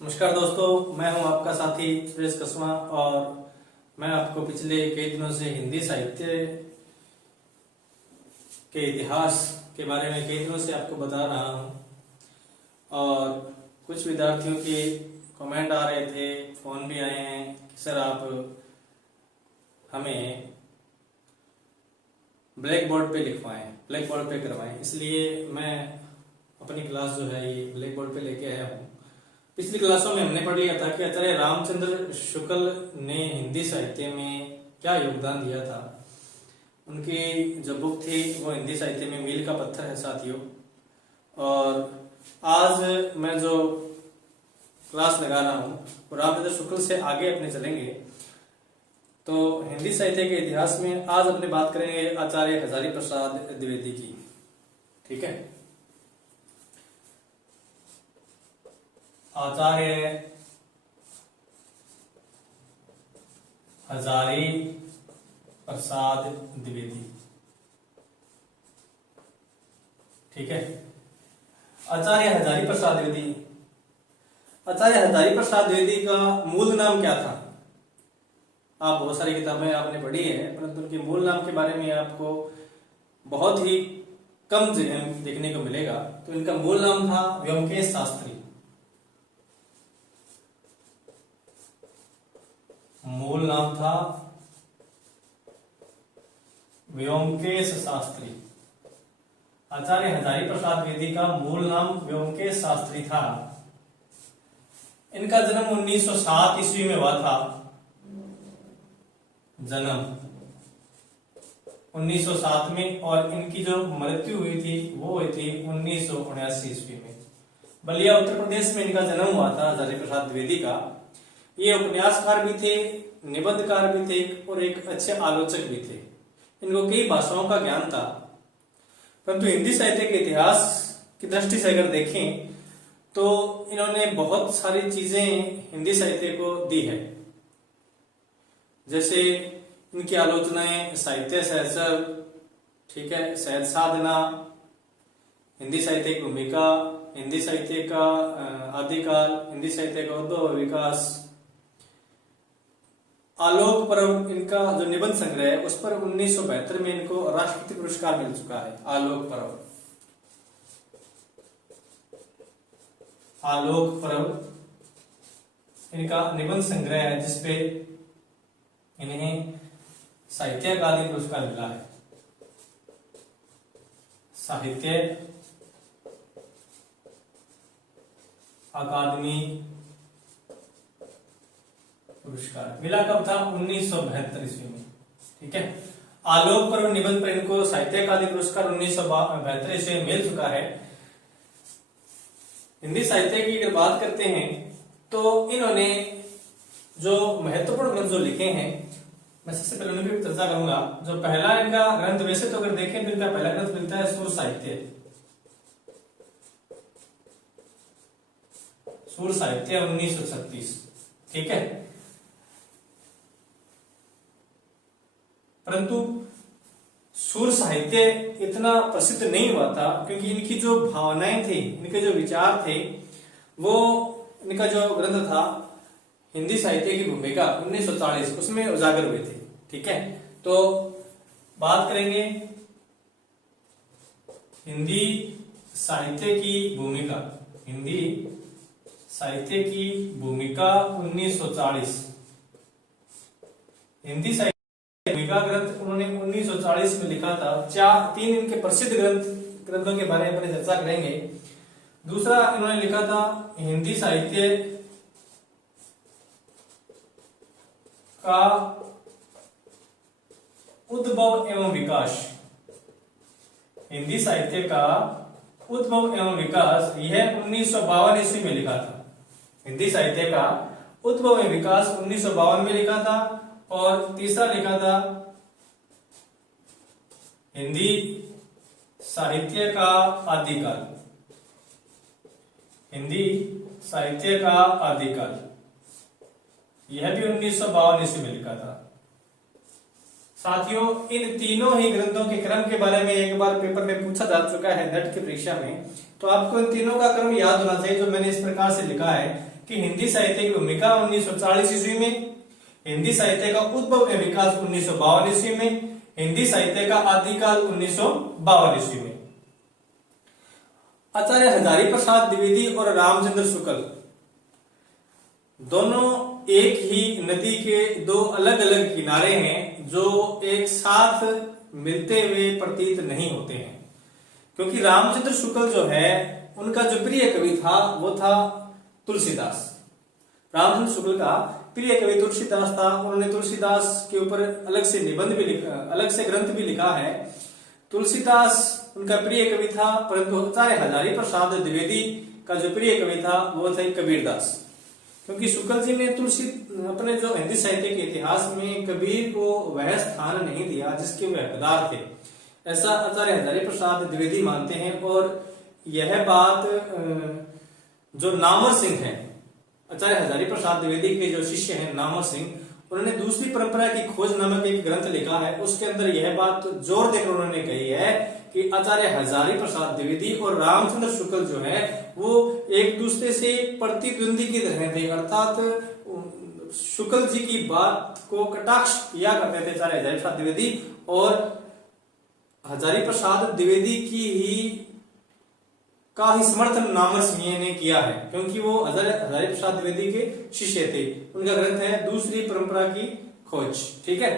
नमस्कार दोस्तों, मैं हूं आपका साथी सुरेश कसवा और मैं आपको पिछले कई दिनों से हिंदी साहित्य के इतिहास के बारे में कई दिनों से आपको बता रहा हूं। और कुछ विद्यार्थियों के कमेंट आ रहे थे, फोन भी आए हैं कि सर आप हमें ब्लैक बोर्ड पे लिखवाएं, ब्लैक बोर्ड पे करवाएं। इसलिए मैं अपनी क्लास जो है ये ब्लैक बोर्ड पे लेके आया हूँ। पिछली क्लासों में हमने पढ़ लिया था कि आचार्य रामचंद्र शुक्ल ने हिंदी साहित्य में क्या योगदान दिया था। उनकी जो बुक थी वो हिंदी साहित्य में मील का पत्थर है साथियों। और आज मैं जो क्लास लगा रहा हूँ वो रामचंद्र शुक्ल से आगे अपने चलेंगे। तो हिंदी साहित्य के इतिहास में आज अपने बात करेंगे आचार्य हजारी प्रसाद द्विवेदी की। ठीक है, आचार्य हजारी प्रसाद द्विवेदी। ठीक है, आचार्य हजारी प्रसाद द्विवेदी। आचार्य हजारी प्रसाद द्विवेदी का मूल नाम क्या था? आप बहुत सारी किताबें आपने पढ़ी है, परंतु उनके मूल नाम के बारे में आपको बहुत ही कम देखने को मिलेगा। तो इनका मूल नाम था व्योमकेश शास्त्री। मूल नाम था व्योमकेश शास्त्री। आचार्य हजारी प्रसाद द्विवेदी का मूल नाम व्योमकेश शास्त्री था। इनका जन्म 1907 ईस्वी में हुआ था। जन्म 1907 में, और इनकी जो मृत्यु हुई थी वो हुई थी 1979 ईस्वी में। बलिया उत्तर प्रदेश में इनका जन्म हुआ था हजारी प्रसाद द्विवेदी का। ये उपन्यासकार भी थे, निबंधकार भी थे और एक अच्छे आलोचक भी थे। इनको कई भाषाओं का ज्ञान था। परंतु हिंदी साहित्य के इतिहास की दृष्टि से अगर देखें तो इन्होंने बहुत सारी चीजें हिंदी साहित्य को दी है। जैसे इनकी आलोचनाएं साहित्य सहसर, ठीक है, सहज साधना, हिंदी साहित्य की भूमिका, हिंदी साहित्य का आदिकाल, हिंदी साहित्य का उद्भव विकास, आलोक पर्व, इनका जो निबंध संग्रह है उस पर 1972 में इनको राष्ट्रपति पुरस्कार मिल चुका है। आलोक पर्व, आलोक पर्व इनका निबंध संग्रह है जिसपे इन्हें साहित्य अकादमी पुरस्कार मिला है। साहित्य अकादमी पुरस्कार मिला कब था? 1972 ईस्वी में। ठीक है, आलोक पर्व निबंध पर इनको साहित्य अकादमी पुरस्कार 1972 ईस्वी में मिल चुका है। हिंदी साहित्य की अगर बात करते हैं तो इन्होंने जो महत्वपूर्ण ग्रंथ जो लिखे हैं, मैं सबसे पहले उनकी भी चर्चा करूंगा। जो पहला इनका ग्रंथ, वैसे तो अगर देखें तो इनका पहला ग्रंथ मिलता है सुर साहित्य। सुर साहित्य 1936। ठीक है, परंतु सुर साहित्य इतना प्रसिद्ध नहीं हुआ था क्योंकि इनकी जो भावनाएं थी, इनके जो विचार थे, वो इनका जो ग्रंथ था हिंदी साहित्य की भूमिका 1940 उसमें उजागर हुए थे। ठीक है, तो बात करेंगे हिंदी साहित्य की भूमिका। हिंदी साहित्य की भूमिका 1940। हिंदी साहित्य भूमिका ग्रंथ उन्होंने 1940 में लिखा था। तीन इनके प्रसिद्ध ग्रंथों के बारे में अपनी चर्चा करेंगे। दूसरा इन्होंने लिखा था हिंदी साहित्य का उद्भव एवं विकास। हिंदी साहित्य का उद्भव एवं विकास, यह 1952 ईस्वी में लिखा था। हिंदी साहित्य का उद्भव एवं विकास 1952 में लिखा था। और तीसरा लिखा था हिंदी साहित्य का आदिकाल। हिंदी साहित्य का आदिकाल, यह भी 1952 ईस्वी में लिखा था। साथियों, इन तीनों ही ग्रंथों के क्रम के बारे में एक बार पेपर में पूछा जा चुका है नेट की परीक्षा में, तो आपको इन तीनों का क्रम याद होना चाहिए जो मैंने इस प्रकार से लिखा है कि हिंदी साहित्य की भूमिका 1940 ईस्वी में, हिंदी साहित्य का उद्भव एवं विकास 1952 ईस्वी में, हिंदी साहित्य का आदिकाल 1952 ईस्वी में। आचार्य हजारी प्रसाद द्विवेदी और रामचंद्र शुक्ल दोनों एक ही नदी के दो अलग अलग किनारे हैं जो एक साथ मिलते हुए प्रतीत नहीं होते हैं, क्योंकि रामचंद्र शुक्ल जो है उनका जो प्रिय कवि था वो था तुलसीदास। रामचंद्र शुक्ल का प्रिय कवि तुलसीदास था। उन्होंने तुलसीदास के ऊपर अलग से निबंध भी लिखा, अलग से ग्रंथ भी लिखा है। तुलसीदास उनका प्रिय कवि था, परंतु आचार्य हजारी प्रसाद द्विवेदी का जो प्रिय कवि था वो थे कबीरदास, क्योंकि शुक्ल जी ने तुलसी अपने जो हिंदी साहित्य के इतिहास में कबीर को वह स्थान नहीं दिया जिसके वे हकदार थे, ऐसा आचार्य हजारी प्रसाद द्विवेदी मानते हैं। और यह बात जो नामवर सिंह है, आचार्य हजारी प्रसाद द्विवेदी के जो शिष्य हैं नामवर सिंह, उन्होंने दूसरी परंपरा की खोज नामक एक ग्रंथ लिखा है। उसके अंदर यह बात जोर देकर उन्होंने कही है कि आचार्य हजारी प्रसाद द्विवेदी और रामचंद्र शुक्ल जो है वो एक दूसरे से प्रतिद्वंदी की तरह थे, अर्थात शुक्ल जी की बात को कटाक्ष किया करते थे आचार्य हजारी प्रसाद द्विवेदी, और हजारी प्रसाद द्विवेदी की ही का ही समर्थन नामवर सिंह ने किया है, क्योंकि वो हजारी प्रसाद द्विवेदी के शिष्य थे। उनका ग्रंथ है दूसरी परंपरा की खोज। ठीक है,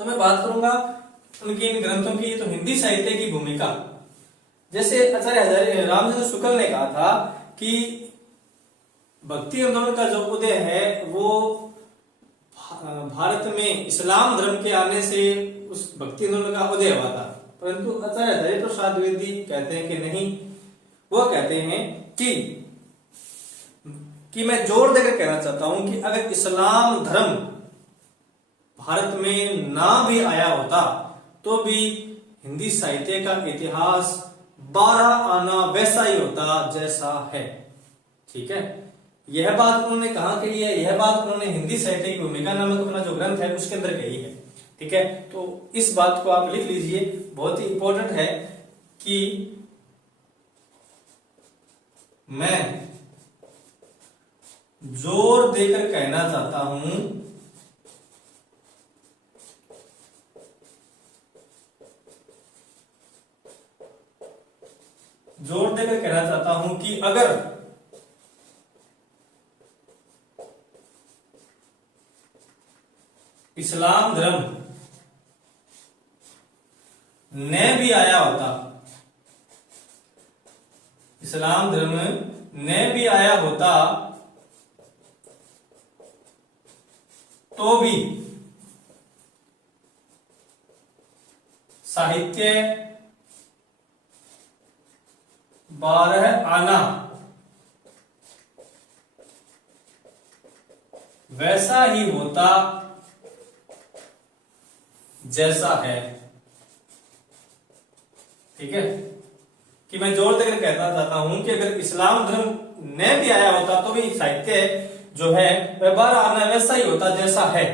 तो मैं बात करूंगा उनके इन ग्रंथों की। तो हिंदी साहित्य की भूमिका, जैसे आचार्य हजारी रामचंद्र शुक्ल ने कहा था कि भक्ति आंदोलन का जो उदय है वो भारत में इस्लाम धर्म के आने से उस भक्ति आंदोलन का उदय हुआ था, परंतु आचार्य हजारी प्रसाद द्विवेदी कहते हैं कि नहीं, वो कहते हैं कि मैं जोर देकर कहना चाहता हूं कि अगर इस्लाम धर्म भारत में ना भी आया होता तो भी हिंदी साहित्य का इतिहास 12 आना वैसा ही होता जैसा है। ठीक है, यह बात उन्होंने कहां कही है? यह बात उन्होंने हिंदी साहित्य की भूमिका नामक अपना जो ग्रंथ है उसके अंदर कही है। ठीक है, तो इस बात को आप लिख लीजिए, बहुत ही इंपॉर्टेंट है कि मैं जोर देकर कहना चाहता हूं कि अगर इस्लाम धर्म ने भी आया होता, इस्लाम धर्म ने भी आया होता तो भी साहित्य 12 आना वैसा ही होता जैसा है। ठीक है, कि मैं जोर देकर कहना चाहता हूं कि अगर इस्लाम धर्म ने भी आया होता तो भी साहित्य जो है वह 12 आना वैसा ही होता जैसा है।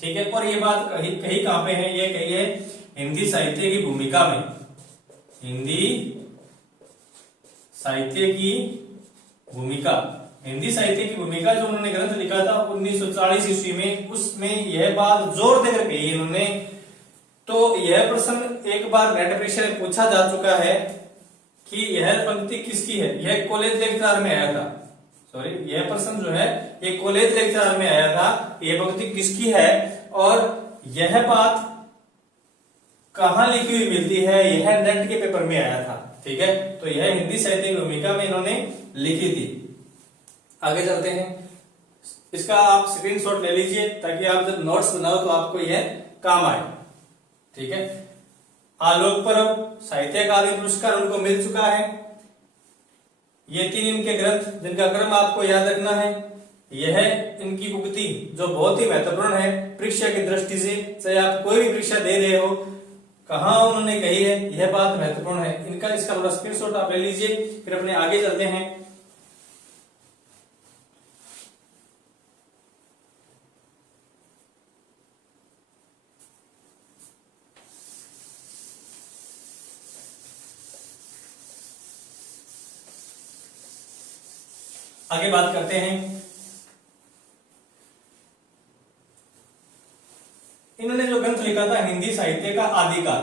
ठीक है, और ये बात कही कहां पे है? ये कही है हिंदी साहित्य की भूमिका में। हिंदी साहित्य की भूमिका, हिंदी साहित्य की भूमिका जो उन्होंने ग्रंथ लिखा था 1940 ईस्वी में, उसमें यह बात जोर देकर कही इन्होंने। तो यह प्रश्न एक बार नेट परीक्षा में पूछा जा चुका है कि यह पंक्ति किसकी है। यह कॉलेज लेक्चर में आया था, सॉरी, यह प्रश्न जो है ये कॉलेज लेक्चर में आया था, यह पंक्ति किसकी है और यह बात कहां लिखी हुई मिलती है, यह नेट के पेपर में आया था। ठीक है, तो यह हिंदी साहित्य की भूमिका में इन्होंने लिखी थी। आगे चलते हैं, इसका आप स्क्रीनशॉट ले लीजिए ताकि आप जब नोट्स बनाओ तो आपको यह काम आए। ठीक है, आलोक पर्व साहित्य अकादमी पुरस्कार उनको मिल चुका है। ये 3 इनके ग्रंथ जिनका क्रम आपको याद रखना है। यह इनकी उक्ति जो बहुत ही महत्वपूर्ण है परीक्षा की दृष्टि से, चाहे आप कोई भी परीक्षा दे रहे हो, कहां उन्होंने कही है यह बात महत्वपूर्ण है। इनका इसका थोड़ा स्क्रीनशॉट आप ले लीजिए, फिर अपने आगे चलते हैं। आगे बात करते हैं। इन्होंने जो ग्रंथ लिखा था हिंदी साहित्य का आदिकाल,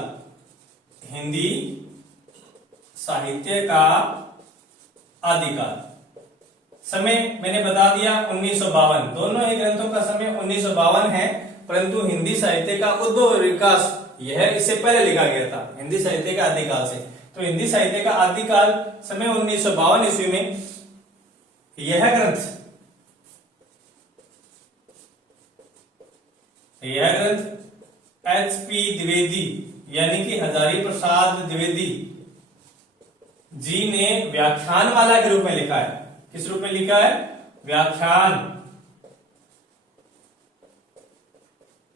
हिंदी साहित्य का आदिकाल, समय मैंने बता दिया 1952। दोनों ही ग्रंथों का समय 1952 है, परंतु हिंदी साहित्य का उद्भव और विकास यह इससे पहले लिखा गया था, हिंदी साहित्य का आदिकाल से। तो हिंदी साहित्य का आदिकाल समय 1952 ईस्वी में यह ग्रंथ H.P. द्विवेदी यानी कि हजारी प्रसाद द्विवेदी जी ने व्याख्यानमाला के रूप में लिखा है। किस रूप में लिखा है?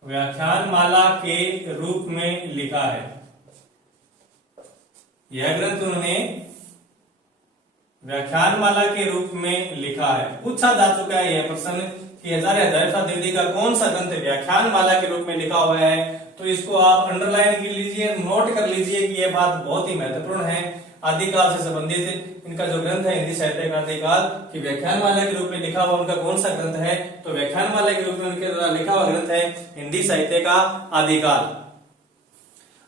व्याख्यानमाला के रूप में लिखा है। यह ग्रंथ उन्होंने व्याख्यानमाला के रूप में लिखा है। पूछा जा चुका है यह प्रश्न कि हजारी प्रसाद द्विवेदी का कौन सा ग्रंथ व्याख्यानमाला के रूप में लिखा हुआ है, तो इसको आप अंडरलाइन कर लीजिए, नोट कर लीजिए कि यह बात बहुत ही महत्वपूर्ण है। आदिकाल से संबंधित इनका जो ग्रंथ है हिंदी साहित्य का आदिकाल कि व्याख्यानमाला के रूप में लिखा हुआ उनका कौन सा ग्रंथ है, तो व्याख्यानमाला के रूप में उनके द्वारा लिखा हुआ ग्रंथ है हिंदी साहित्य का आदिकाल।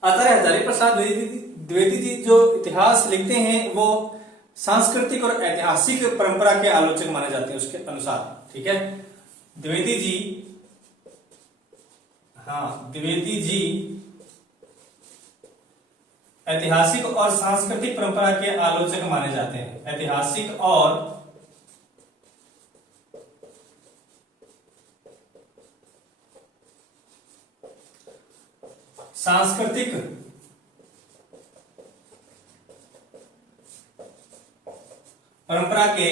आचार्य हजारी प्रसाद द्विवेदी जी जो इतिहास लिखते हैं वो सांस्कृतिक और ऐतिहासिक परंपरा के आलोचक माने जाते हैं उसके अनुसार। ठीक है, द्विवेदी जी ऐतिहासिक और सांस्कृतिक परंपरा के आलोचक माने जाते हैं। ऐतिहासिक और सांस्कृतिक परंपरा के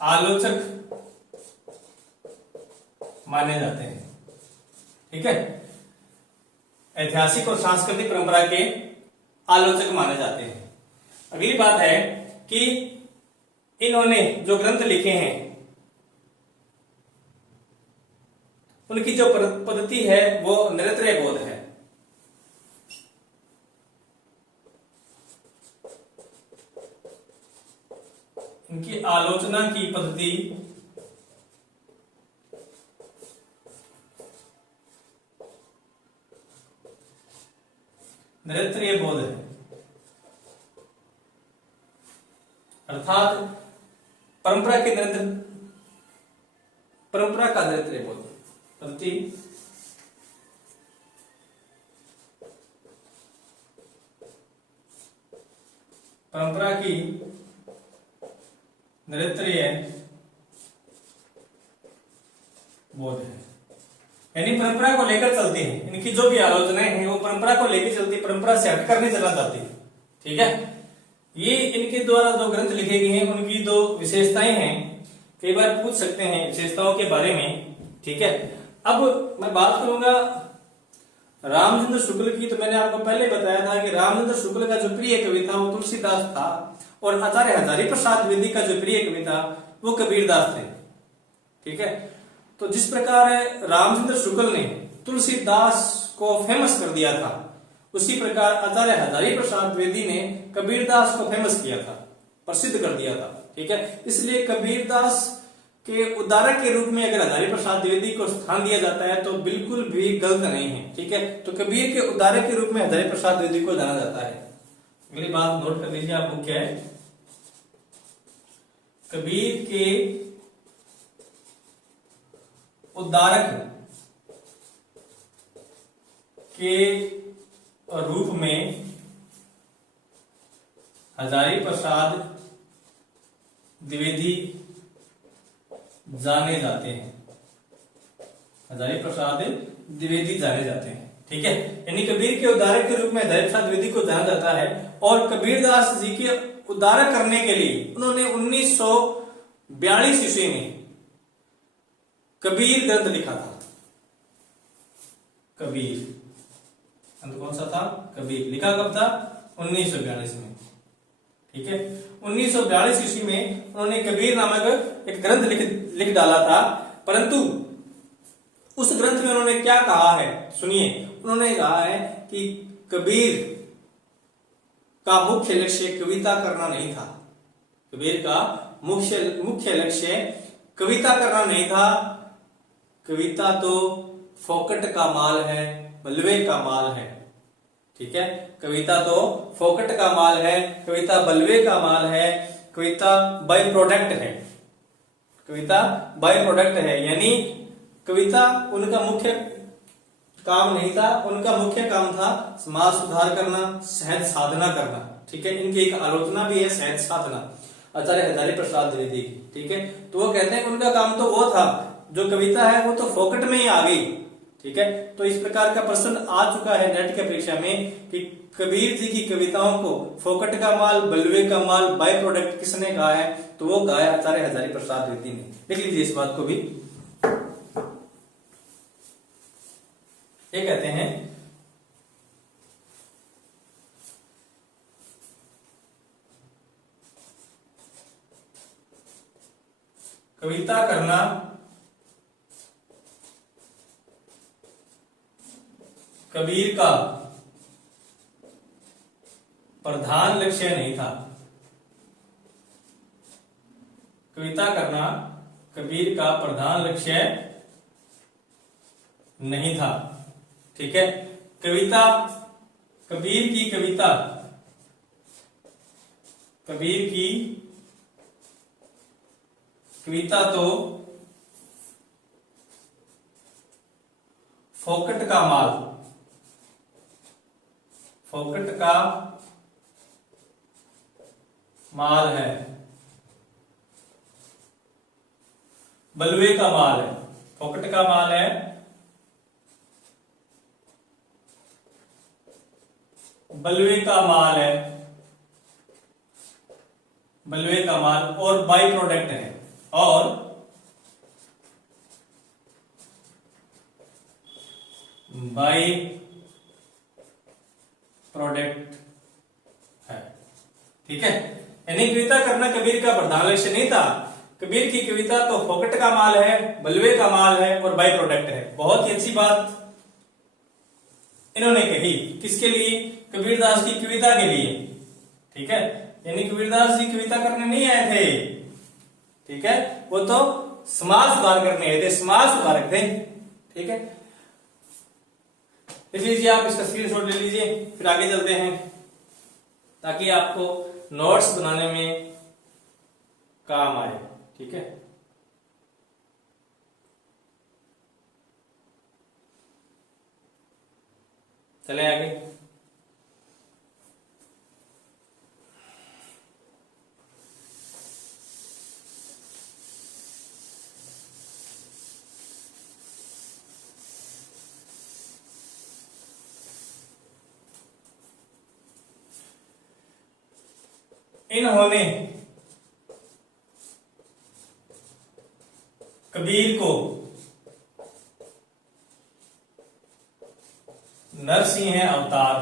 आलोचक माने जाते हैं। ठीक है, ऐतिहासिक और सांस्कृतिक परंपरा के आलोचक माने जाते हैं। अगली बात है कि इन्होंने जो ग्रंथ लिखे हैं उनकी जो पद्धति है वो निरंतर बोध है। इनकी आलोचना की पद्धति निरंतर बोध है, अर्थात परंपरा का निरंतर बोध पद्धति परंपरा की निरंतर बोध है, यानी परंपरा को लेकर चलते हैं। इनकी जो भी आलोचनाएं हैं वो परंपरा को लेकर चलती, परंपरा से हटकर नहीं चलना चाहती। ठीक है, ये इनके द्वारा जो ग्रंथ लिखे गए हैं उनकी जो विशेषताएं हैं, कई बार पूछ सकते हैं विशेषताओं के बारे में। ठीक है, अब मैं बात करूंगा रामचंद्र शुक्ल की। तो मैंने आपको पहले बताया था कि रामचंद्र शुक्ल का जो प्रिय कवि था वो तुलसीदास था, और आचार्य हजारी प्रसाद द्विवेदी का जो प्रिय कवि था वो कबीरदास थे। ठीक है, तो जिस प्रकार रामचंद्र शुक्ल ने तुलसीदास को फेमस कर दिया था, उसी प्रकार आचार्य हजारी प्रसाद द्विवेदी ने कबीरदास को फेमस किया था, प्रसिद्ध कर दिया था। ठीक है, इसलिए कबीरदास के उद्धारक के रूप में अगर हजारी प्रसाद द्विवेदी को स्थान दिया जाता है तो बिल्कुल भी गलत नहीं है। ठीक है, तो कबीर के उद्धारक के रूप में हजारी प्रसाद द्विवेदी को जाना जाता है। मेरी बात नोट कर लीजिए आप, मुख्य है कबीर के उद्धारक के रूप में हजारी प्रसाद द्विवेदी जाने जाते हैं। हजारी प्रसाद द्विवेदी जाने जाते हैं। ठीक है, यानी कबीर के उद्धारक के रूप में हजारी प्रसाद द्विवेदी को जाना जाता है। और कबीरदास जी के उद्धारक करने के लिए उन्होंने 1942 ईस्वी में कबीर ग्रंथ लिखा था। कबीर ग्रंथ कौन सा था? कबीर लिखा कब था? 1942 में। ठीक है, 1942 ईस्वी में उन्होंने कबीर नामक एक ग्रंथ लिख डाला था। परंतु उस ग्रंथ में उन्होंने क्या कहा है सुनिए। उन्होंने कहा है कि कबीर का मुख्य लक्ष्य कविता करना नहीं था। कबीर का मुख्य लक्ष्य कविता करना नहीं था। कविता तो फोकट का माल है, बलवे का माल है। ठीक है, कविता तो फोकट का माल है, कविता बलवे का माल है, कविता बाय प्रोडक्ट है। कविता बाय प्रोडक्ट है, यानी कविता उनका मुख्य काम नहीं था। उनका मुख्य काम था समाज सुधार करना, सहज साधना करना। ठीक है, इनकी एक आलोचना भी है सहज साधना, आचार्य हजारी प्रसाद द्विवेदी की। ठीक है, तो वो कहते हैं उनका काम तो वो था, जो कविता है वो तो फोकट में ही आ गई। ठीक है, तो इस प्रकार का प्रश्न आ चुका है नेट की परीक्षा में कि कबीर जी की कविताओं को फोकट का माल, बलवे का माल, बाय प्रोडक्ट किसने कहा है? तो वो कहा है आचार्य हजारी प्रसाद द्विवेदी ने। देख लीजिए इस बात को भी। ये कहते हैं कविता करना कबीर का प्रधान लक्ष्य नहीं था। कविता करना कबीर का प्रधान लक्ष्य नहीं था। ठीक है, कविता कबीर की कविता कबीर की कविता तो फोकट का माल, फोकट का माल है, बलवे का माल है। फोकट का माल है, बलवे का माल है, बलवे का माल और बाई प्रोडक्ट है, और बाई प्रोडक्ट है। ठीक है, यानी कविता करना कबीर का प्रधान लक्ष्य नहीं था। कबीर की कविता तो फोकट का माल है, बलवे का माल है और बाई प्रोडक्ट है। बहुत ही अच्छी बात इन्होंने कही, किसके लिए? कबीरदास की कविता के लिए। ठीक है, यानी कबीरदास जी कविता करने नहीं आए थे। ठीक है, वो तो समाज सुधार करने आए थे, समाज सुधारक थे। ठीक है, देख लीजिए आप इसका स्क्रीनशॉट ले लीजिए, फिर आगे चलते हैं ताकि आपको नोट्स बनाने में काम आए। ठीक है, चले आगे। इन्होंने कबीर को नरसिंह अवतार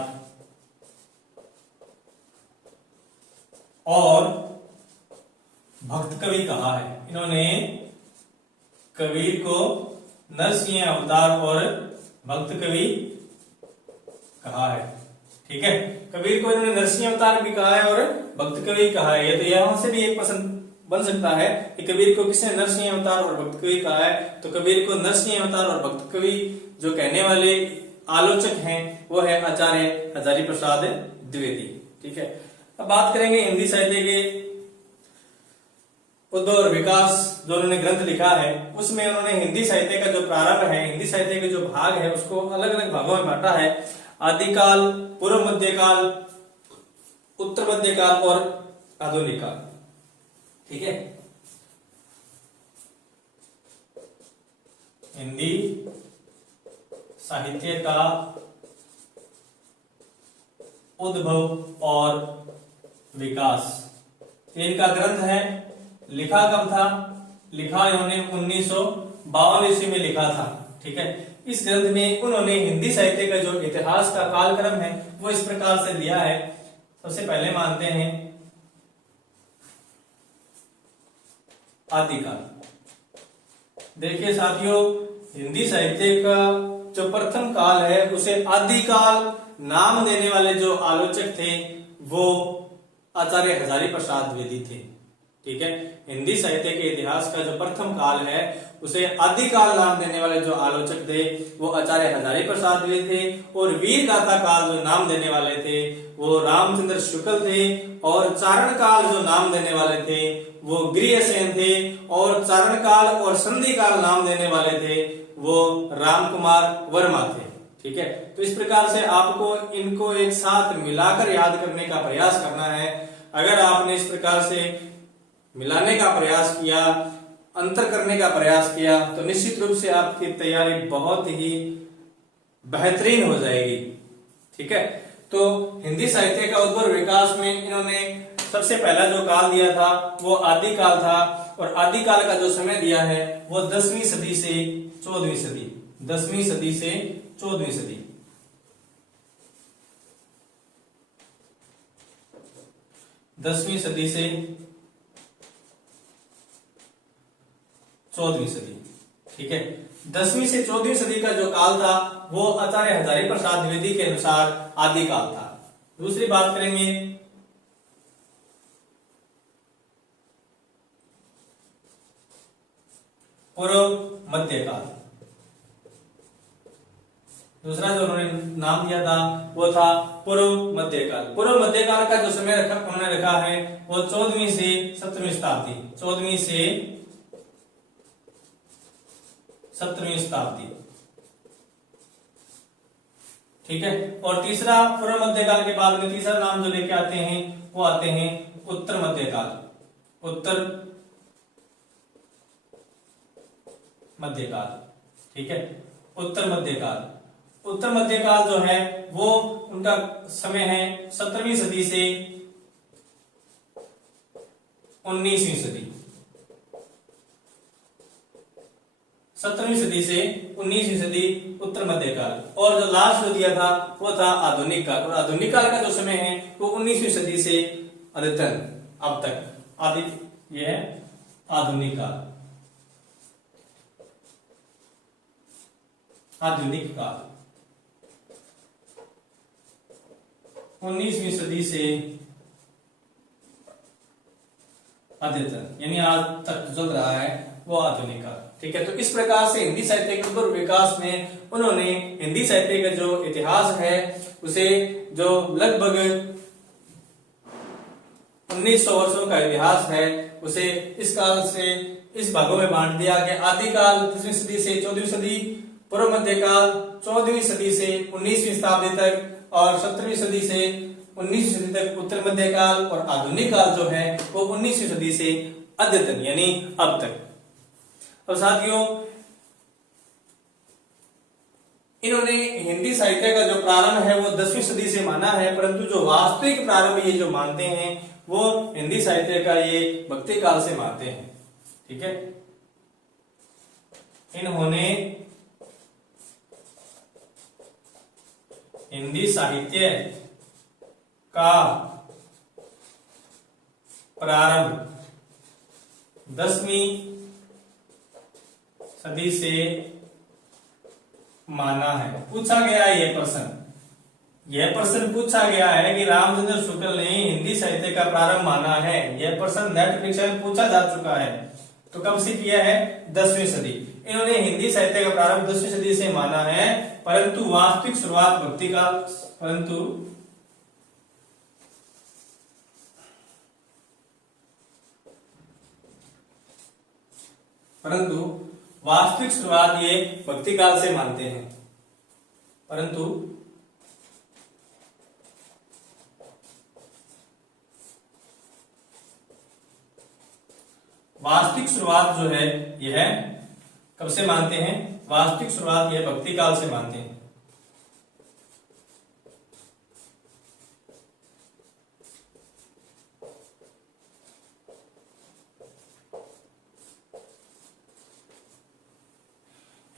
और भक्त कवि कहा है। इन्होंने कबीर को नरसिंह अवतार और भक्त कवि कहा है। ठीक है, कबीर को इन्होंने नरसिंह अवतार भी कहा है और भक्त कवि कहा है। ये तो यहां से भी एक प्रश्न बन सकता है कि कबीर को किसने नरसिंह अवतार और भक्त कवि कहा है? तो कबीर को नरसिंह अवतार और भक्त कवि जो कहने वाले आलोचक हैं वो है आचार्य हजारी प्रसाद द्विवेदी। ठीक है, अब बात करेंगे हिंदी साहित्य के उद्भव और विकास। जो उन्होंने ग्रंथ लिखा है उसमें उन्होंने हिंदी साहित्य का जो प्रारंभ है, हिंदी साहित्य के जो भाग है उसको अलग अलग भागों में बांटा है। आदिकाल, पूर्व मध्यकाल, उत्तर मध्यकाल और आधुनिक काल। ठीक है, हिंदी साहित्य का उद्भव और विकास, इनका ग्रंथ है। लिखा कब था? लिखा इन्होंने 1952 ईस्वी में लिखा था। ठीक है, इस ग्रंथ में उन्होंने हिंदी साहित्य का जो इतिहास का कालक्रम है वो इस प्रकार से दिया है। सबसे पहले मानते हैं आदिकाल। देखिए साथियों, हिंदी साहित्य का जो प्रथम काल है उसे आदिकाल नाम देने वाले जो आलोचक थे वो आचार्य हजारी प्रसाद द्विवेदी थे। ठीक है, हिंदी साहित्य के इतिहास का जो प्रथम काल है उसे आदिकाल नाम देने वाले जो आलोचक थे वो आचार्य हजारी प्रसाद द्विवेदी थे, और वीर गाथा काल जो नाम देने वाले थे वो रामचंद्र शुक्ल थे, और चारण काल जो नाम देने वाले थे वो गृहसेन थे, और चारण काल और संधि काल नाम देने वाले थे वो राम कुमार वर्मा थे। ठीक है, तो इस प्रकार से आपको इनको एक साथ मिलाकर याद करने का प्रयास करना है। अगर आपने इस प्रकार से मिलाने का प्रयास किया, अंतर करने का प्रयास किया, तो निश्चित रूप से आपकी तैयारी बहुत ही बेहतरीन हो जाएगी। ठीक है, तो हिंदी साहित्य का उद्भव विकास में इन्होंने सबसे पहला जो काल दिया था वो आदिकाल था, और आदिकाल का जो समय दिया है वो 10वीं सदी से 14वीं सदी, 10वीं सदी से 14वीं सदी। 10वीं सदी से 14वीं सदी। ठीक है, 10वीं से 14वीं सदी का जो काल था वो आचार्य हजारी प्रसाद द्विवेदी के अनुसार आदिकाल था। दूसरी बात करेंगे पूर्व मध्यकाल। दूसरा जो उन्होंने नाम दिया था वो था पूर्व मध्यकाल। पूर्व मध्यकाल का जो समय रखा उन्होंने रखा है वो 14वीं से 17वीं शताब्दी, 14वीं से 17वीं शताब्दी। ठीक है, और तीसरा पूर्व मध्यकाल के बाद में तीसरा नाम जो लेके आते हैं वो आते हैं उत्तर मध्यकाल, उत्तर मध्यकाल। ठीक है, उत्तर मध्यकाल, उत्तर मध्यकाल जो है वो उनका समय है 17वीं सदी से 19वीं सदी, 17वीं सदी से 19वीं सदी उत्तर मध्यकाल। और जो लास्ट जो दिया था वो था आधुनिक काल, और आधुनिक काल का जो समय है वो 19वीं सदी से अद्यतन अब तक आदि, ये है आधुनिक काल, आधुनिक काल। 19वीं सदी से अद्यतन यानी आज तक चल रहा है वो आधुनिक काल। ठीक है, तो इस प्रकार से हिंदी साहित्य के उद्भव विकास में उन्होंने हिंदी साहित्य का जो इतिहास है उसे जो लगभग 1900 वर्षों का इतिहास है उसे इस काल से इस भागों में बांट दिया कि आदिकाल 10वीं सदी से 14वीं सदी, पूर्व मध्यकाल 14वीं सदी से 19वीं शताब्दी तक, और 17वीं सदी से 19वीं सदी तक उत्तर मध्यकाल, और आधुनिक काल जो है वो 19वीं सदी से अद्यतन यानी अब तक। और साथियों, इन्होंने हिंदी साहित्य का जो प्रारंभ है वो 10वीं सदी से माना है, परंतु जो वास्तविक प्रारंभ ये जो मानते हैं वो हिंदी साहित्य का ये भक्ति काल से मानते हैं। ठीक है, इन्होंने हिंदी साहित्य का प्रारंभ 10वीं सदी से माना है। पूछा गया है यह प्रश्न पूछा गया है कि रामचंद्र शुक्ल ने हिंदी साहित्य का प्रारंभ माना है। यह प्रश्न नेट परीक्षा में पूछा जा चुका है। तो कब से किया है? 10वीं सदी। इन्होंने हिंदी साहित्य का प्रारंभ 10वीं सदी से माना है, परंतु वास्तविक शुरुआत भक्ति काल परंतु वास्तविक शुरुआत ये भक्ति काल से मानते हैं, परंतु वास्तविक शुरुआत जो है यह कब से मानते हैं? वास्तविक शुरुआत यह भक्ति काल से मानते हैं।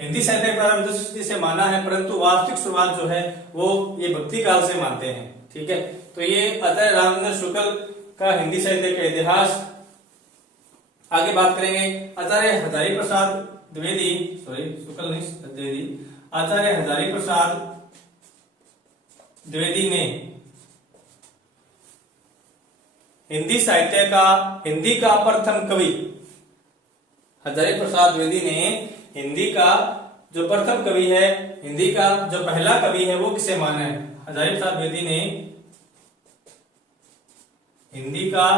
हिंदी साहित्य प्रारंभ 10वीं सदी से माना है, परंतु वास्तविक शुरुआत जो है वो ये भक्ति काल से मानते हैं। ठीक है, तो ये आचार्य रामचंद्र शुक्ल का हिंदी साहित्य का इतिहास। आगे बात करेंगे आचार्य हजारी प्रसाद द्विवेदी, शुक्ल नहीं द्विवेदी, आचार्य हजारी प्रसाद द्विवेदी ने हिंदी साहित्य का, हिंदी का प्रथम कवि हजारी प्रसाद द्विवेदी ने हिंदी का जो प्रथम कवि है, हिंदी का जो पहला कवि है, वो किसे माना है? हजारी प्रसाद द्विवेदी ने हिंदी का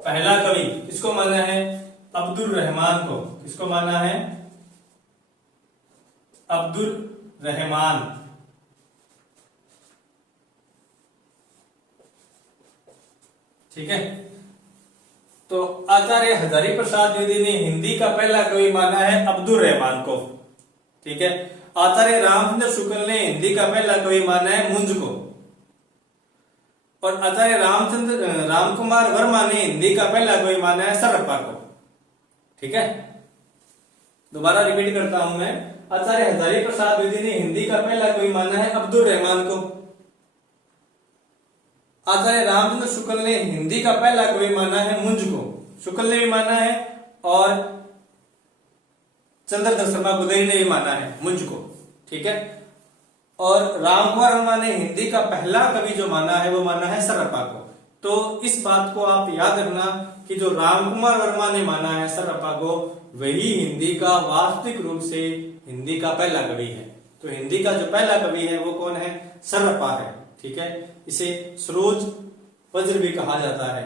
पहला कवि किसको माना है? अब्दुल रहमान को। किसको माना है? अब्दुल रहमान। ठीक है, तो आचार्य हजारी प्रसाद द्विवेदी ने हिंदी का पहला कवि माना है अब्दुल रहमान को। ठीक है, आचार्य रामचंद्र शुक्ल ने हिंदी का पहला कवि माना है मुंज को, और आचार्य रामकुमार वर्मा ने हिंदी का पहला कवि माना है सरप्पा को। ठीक है, दोबारा रिपीट करता हूं मैं। आचार्य हजारी प्रसाद द्विवेदी ने हिंदी का पहला कवि माना है अब्दुल रहमान को, आचार्य रामचंद्र शुक्ल ने हिंदी का पहला कवि माना है मुंज को, शुक्ल ने भी माना है और चंद्रधर शर्मा गुदई ने भी माना है मुंज को। ठीक है, और रामकुमार वर्मा ने हिंदी का पहला कवि जो माना है वो माना है सरप्पा को। तो इस बात को आप याद रखना कि जो रामकुमार वर्मा ने माना है सरप्पा को, वही हिंदी का वास्तविक रूप से हिंदी का पहला कवि है। तो हिंदी का जो पहला कवि है वो कौन है? सरप्पा है। ठीक है, इसे सरोज वज्र भी कहा जाता है।